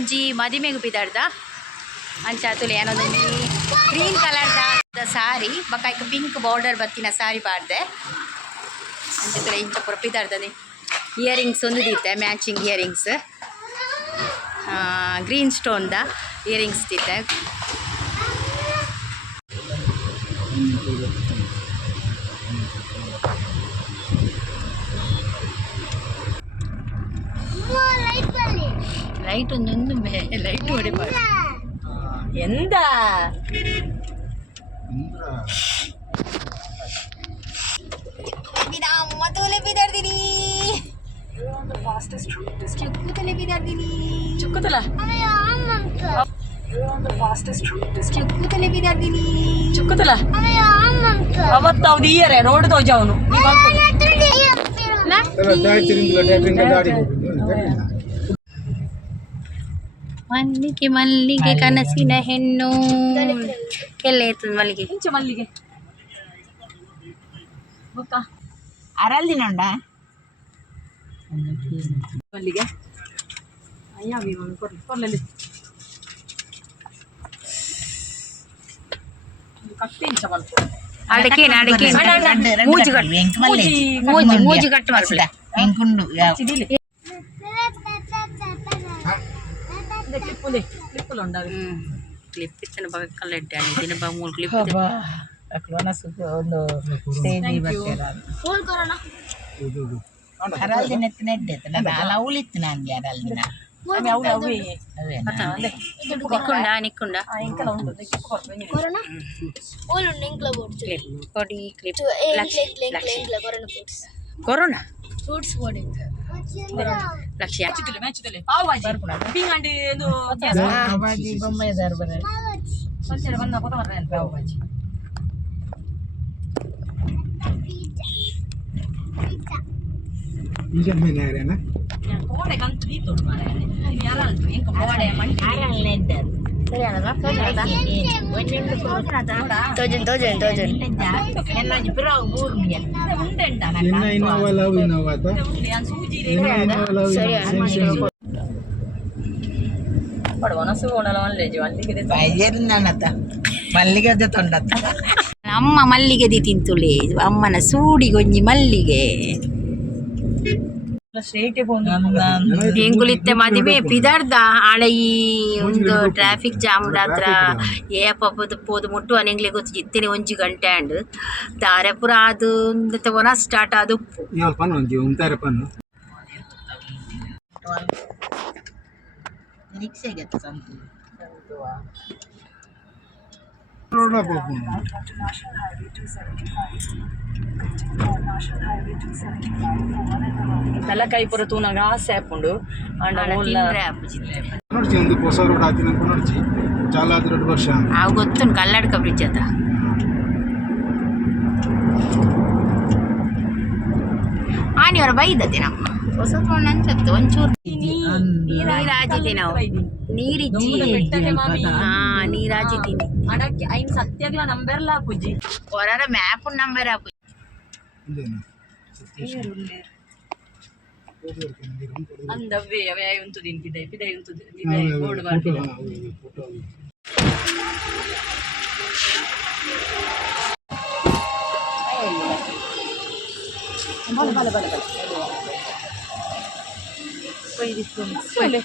ಒಂಜಿ ಮದಿಮೆಗು ಬಿದ್ದಾಡ್ದ ಅಂಚಾತುಲು ಏನೊಂದೊಂಜಿ ಗ್ರೀನ್ ಕಲರ್ದ ಸಾರಿ ಬೊಕ ಪಿಂಕ್ ಬಾರ್ಡರ್ ಬತ್ತಿನ ಸಾರಿ ಪಾಡ್ದೆ ಅಂಚತುಲ ಇಂಚ ಪೂರ ಪಿದಾಡ್ದನೆ ಇಯರಿಂಗ್ಸ್ ಒಂದು ದೀತೆ ಮ್ಯಾಚಿಂಗ್ ಇಯರಿಂಗ್ಸ್ ಗ್ರೀನ್ ಸ್ಟೋನ್ದ ಇಯರಿಂಗ್ಸ್ ದೀತೆ ಲೈಟ್ ಒಂದೊಂದು ಲೈಟ್ ಹೊಡಿಬಾರ್ದು ಎಂದ ಮತ್ತೊಲೆ ಬಿದ್ದಾಡ್ತೀನಿ ಚುಕ್ಕುತಲೆ ಬಿದ್ದಾಡ್ತೀನಿ ಚುಕ್ಕುತಲ ಚುಕ್ಕುತಲೆ ಬಿದ್ದಾಡ್ತೀನಿ ಚುಕ್ಕುತಲ ಅವತ್ತು ಅವ್ದು ಇಯರೇ ರೋಡ್ ತೋಜ ಅವನು ಮಲ್ಲಿಗೆ ಮಲ್ಲಿಗೆ ಕನಸಿನ ಹೆಣ್ಣು ಎಲ್ಲ ಇರ್ತದೆ ಮಲ್ಲಿಗೆ ಇಂಚ ಮಲ್ಲಿಗೆ ಅರಲ್ದಿನ ಉಂಡ ಮಲ್ಲಿಗೆ ಅಯ್ಯ ಕೊರ್ಲಲ್ಲಿ ಕಟ್ಟಿ ಇಂಚ ಮಲ್ಪು ಅಡಕೆ ಅಡಕೆ ಮೂಜಿ ಕಟ್ಟು ಮೂಜಿ ಕಟ್ಟು ಮಲ್ಪುಡ ಹೆಂಗುಂಡು ಕ್ಲಿಪ್ಪುಲು ಉಂಡಾವಿ ಕ್ಲಿಪ್ ಇತ್ತನ ಬಗಕ್ಕಲ್ಲ ಇಟ್ಟಾನೆ ದಿನ ಬಾ ಮೂರು ಕ್ಲಿಪ್ ಒಂದು ಸ್ಟೇಜ್ ಅರಲ್ದಿನ ಎತ್ತಿನ ಎಡ್ಡೆ ನಾನು ಅವಳಿತ್ತು ನನಗೆ ಅರಲ್ದಿನ ನಿಕ್ಕುಂಡ ಕೊಡಿ ಕ್ಲಿಪ್ ಕೊರೋನಾ ಫ್ರೂಟ್ಸ್ ಲಕ್ಷ್ಯ ಅಮ್ಮ ಮಲ್ಲಿಗೆ ತಿಂತುಳೆ ಅಮ್ಮನ ಸೂಡಿಗೊಂಜಿ ಮಲ್ಲಿಗೆ ಎಂಕುಲಿತ್ತೆ ಮದುವೆ ಪಿದಾರ್ದ ಆಳೆ ಈ ಒಂದು ಟ್ರಾಫಿಕ್ ಜಾಮ್ ಹತ್ರ ಏ ಪೋದು ಮುಟ್ಟು ಅನೆಂಗ್ಲೆ ಗೊತ್ತು ಇತ್ತೇನೆ 1 ಗಂಟೆ ಅಂಡ್ ದಾರೆ ಪುರ ಅದು ತಗೋನ ಸ್ಟಾರ್ಟ್ ಅದು ತಲಕಾಯಿ ಪುರ ತೂನಾಗ ಆಸೆ ಹಾಕೊಂಡು ಅವು ಗೊತ್ತು ಕಲ್ಲಡ್ಕ ಬ್ರಿಡ್ಜ್ ಅದ ಆನಿಯವರ ಬೈದತೆ ನಮ್ಮ ಹೊಸ ಅನ್ಸತ್ತು ಒಂಚೂರು ನೀರಾಜಿದೆ ನಾವು ನೀರಿಜ್ಜಿ ನೀರಾಜಿದ್ದೀನಿ ಅಡಕ್ಕೆ ಐನ್ ಸತ್ಯಾಗ್ಲ ನಂಬರ್ಲ ಪೂಜಿ ಹೊರರ ಮ್ಯಾಪ್ ನಂಬರ್ ಪೂಜಿ ಅಂದವ್ವೇ ಅವೇ ಉಂಟು ದಿನ ಪಿದೈ ಉಂಟು ಬೋರ್ಡ್ ಬರ್ತಿದೆ ಬಲೆ ಬಲೆ ಬಲೆ ಬಲೆ ಬಲೆ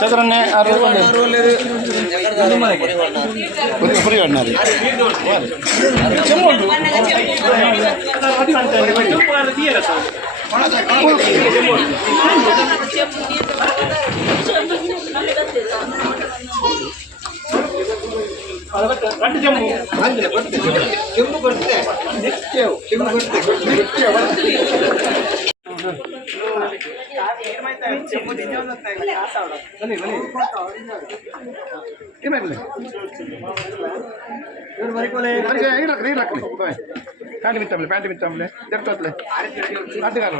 ಸದರನ್ನೇ ಪುರಿ ಅಣ್ಣಾರಿ ಚೆಮ್ಮುಂಡು ಪ್ಯಾಂಟ್ ಬಿತ್ತಂಬ್ಲೆ ತೆರ್ತೋತ್ಲೆ ಅಡ್ಡಗಾಲ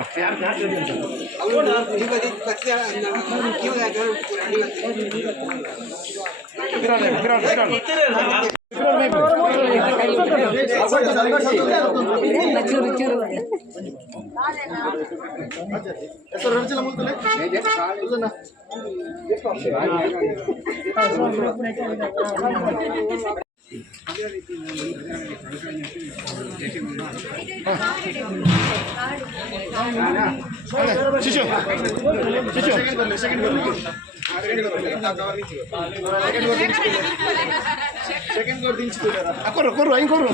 ಶಿಶು ಕೊರು ಕೊರು ಹಿಂಗೆ ಕೊರು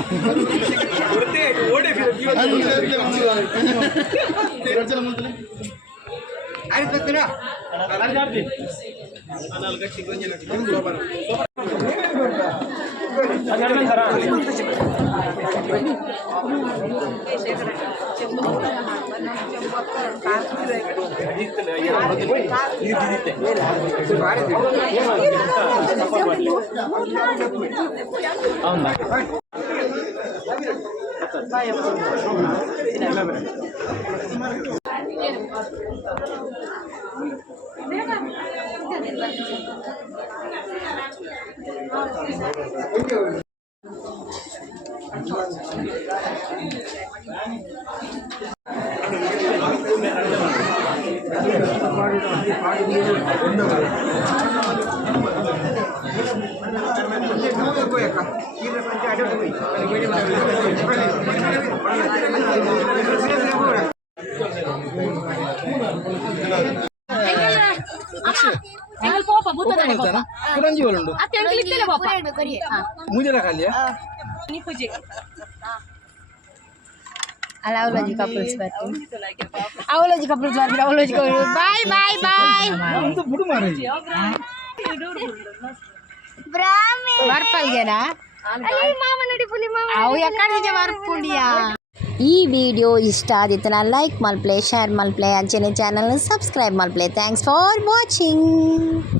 ಅಲ್ಲ ಅವಲೋಜಿ ಕಪಲ್ಸ್ ಬರ್ತೀನಿ ಅವಲೋಜಿ ಕಪಲ್ಸ್ ಬರ್ತೀನಿ ಅವಲೋಜಿ ಬಾಯ್ ಬಾಯ್ ಬಾಯ್ ಬರ್ಪಲ್ಗೆನಾ ಅವು ಯಾಕಂದ್ರೆ ಬರ್ಪುಡಿಯಾ ಈ ವಿಡಿಯೋ ಇಷ್ಟ ಆದಿತ್ತು ಲೈಕ್ ಮಲ್ಪ್ಲೆ ಶೇರ್ ಮಲ್ಪ್ಲೆ ಅಂಚೆನೆ ಚಾನಲ್ನ ಸಬ್ಸ್ಕ್ರೈಬ್ ಮಲ್ಪ್ಲೆ ಥ್ಯಾಂಕ್ಸ್ ಫಾರ್ ವಾಚಿಂಗ್.